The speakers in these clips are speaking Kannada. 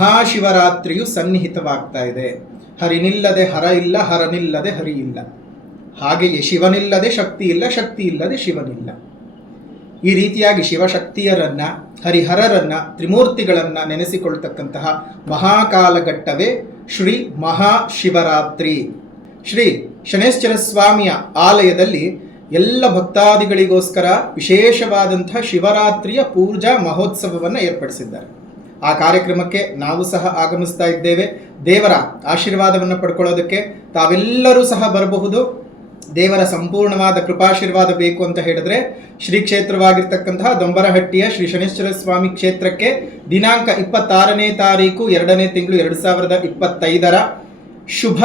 ಮಹಾಶಿವರಾತ್ರಿಯು ಸನ್ನಿಹಿತವಾಗ್ತಾ ಇದೆ. ಹರಿನಿಲ್ಲದೆ ಹರ ಇಲ್ಲ, ಹರನಿಲ್ಲದೆ ಹರಿ ಇಲ್ಲ. ಹಾಗೆಯೇ ಶಿವನಿಲ್ಲದೆ ಶಕ್ತಿ ಇಲ್ಲ, ಶಕ್ತಿ ಇಲ್ಲದೆ ಶಿವನಿಲ್ಲ. ಈ ರೀತಿಯಾಗಿ ಶಿವಶಕ್ತಿಯರನ್ನ, ಹರಿಹರರನ್ನ, ತ್ರಿಮೂರ್ತಿಗಳನ್ನ ನೆನೆಸಿಕೊಳ್ತಕ್ಕಂತಹ ಮಹಾಕಾಲಘಟ್ಟವೇ ಶ್ರೀ ಮಹಾಶಿವರಾತ್ರಿ. ಶ್ರೀ ಶನೇಶ್ವರ ಸ್ವಾಮಿಯ ಆಲಯದಲ್ಲಿ ಎಲ್ಲ ಭಕ್ತಾದಿಗಳಿಗೋಸ್ಕರ ವಿಶೇಷವಾದಂತಹ ಶಿವರಾತ್ರಿಯ ಪೂಜಾ ಮಹೋತ್ಸವವನ್ನು ಏರ್ಪಡಿಸಿದ್ದಾರೆ. ಆ ಕಾರ್ಯಕ್ರಮಕ್ಕೆ ನಾವು ಸಹ ಆಗಮಿಸ್ತಾ ಇದ್ದೇವೆ. ದೇವರ ಆಶೀರ್ವಾದವನ್ನು ಪಡ್ಕೊಳ್ಳೋದಕ್ಕೆ ತಾವೆಲ್ಲರೂ ಸಹ ಬರಬಹುದು. ದೇವರ ಸಂಪೂರ್ಣವಾದ ಕೃಪಾಶೀರ್ವಾದ ಬೇಕು ಅಂತ ಹೇಳಿದ್ರೆ ಶ್ರೀ ಕ್ಷೇತ್ರವಾಗಿರ್ತಕ್ಕಂತಹ ದೊಂಬರಹಟ್ಟಿಯ ಶ್ರೀ ಶನೇಶ್ವರ ಸ್ವಾಮಿ ಕ್ಷೇತ್ರಕ್ಕೆ ದಿನಾಂಕ ಇಪ್ಪತ್ತಾರನೇ ತಾರೀಕು ಎರಡನೇ ತಿಂಗಳು ಎರಡು ಸಾವಿರದ ಇಪ್ಪತ್ತೈದರ ಶುಭ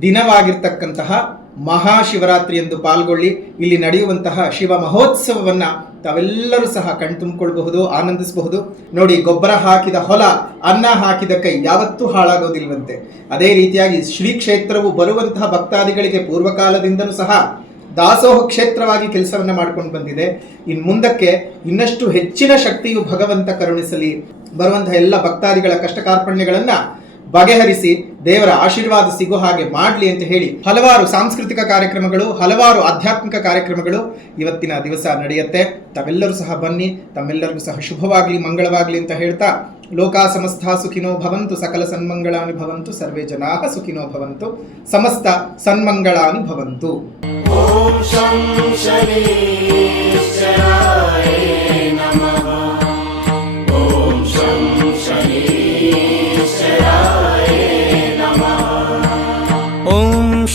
ದಿನವಾಗಿರ್ತಕ್ಕಂತಹ ಮಹಾಶಿವರಾತ್ರಿ ಎಂದು ಪಾಲ್ಗೊಳ್ಳಿ. ಇಲ್ಲಿ ನಡೆಯುವಂತಹ ಶಿವ ಮಹೋತ್ಸವವನ್ನ ತಾವೆಲ್ಲರೂ ಸಹ ಕಣ್ತುಂಬಿಕೊಳ್ಬಹುದು ಆನಂದಿಸಬಹುದು. ನೋಡಿ, ಗೊಬ್ಬರ ಹಾಕಿದ ಹೊಲ, ಅನ್ನ ಹಾಕಿದ ಕೈ ಯಾವತ್ತೂ ಹಾಳಾಗೋದಿಲ್ವಂತೆ ಅದೇ ರೀತಿಯಾಗಿ ಶ್ರೀ ಕ್ಷೇತ್ರವು ಬರುವಂತಹ ಭಕ್ತಾದಿಗಳಿಗೆ ಪೂರ್ವಕಾಲದಿಂದಲೂ ಸಹ ದಾಸೋಹ ಕ್ಷೇತ್ರವಾಗಿ ಕೆಲಸವನ್ನ ಮಾಡ್ಕೊಂಡು ಬಂದಿದೆ. ಇನ್ ಮುಂದಕ್ಕೆ ಇನ್ನಷ್ಟು ಹೆಚ್ಚಿನ ಶಕ್ತಿಯು ಭಗವಂತ ಕರುಣಿಸಲಿ. ಬರುವಂತಹ ಎಲ್ಲ ಭಕ್ತಾದಿಗಳ ಕಷ್ಟ ಕಾರ್ಪಣ್ಯಗಳನ್ನ ಬಗೆಹರಿಸಿ ದೇವರ ಆಶೀರ್ವಾದ ಸಿಗೋ ಹಾಗೆ ಮಾಡಲಿ ಅಂತ ಹೇಳಿ ಹಲವಾರು ಸಾಂಸ್ಕೃತಿಕ ಕಾರ್ಯಕ್ರಮಗಳು, ಹಲವಾರು ಆಧ್ಯಾತ್ಮಿಕ ಕಾರ್ಯಕ್ರಮಗಳು ಇವತ್ತಿನ ದಿವಸ ನಡೆಯುತ್ತೆ. ತಾವೆಲ್ಲರೂ ಸಹ ಬನ್ನಿ, ತಮ್ಮೆಲ್ಲರಿಗೂ ಸಹ ಶುಭವಾಗಲಿ, ಮಂಗಳವಾಗಲಿ ಅಂತ ಹೇಳ್ತಾ ಲೋಕಾ ಸಮಸ್ತ ಸುಖಿನೋ ಭವಂತು, ಸಕಲ ಸನ್ಮಂಗಳಾನಿ ಭವಂತು, ಸರ್ವೇ ಜನಾ ಸುಖಿನೋ ಭವಂತು, ಸಮಸ್ತ ಸನ್ಮಂಗಳಾನಿ ಭವಂತು.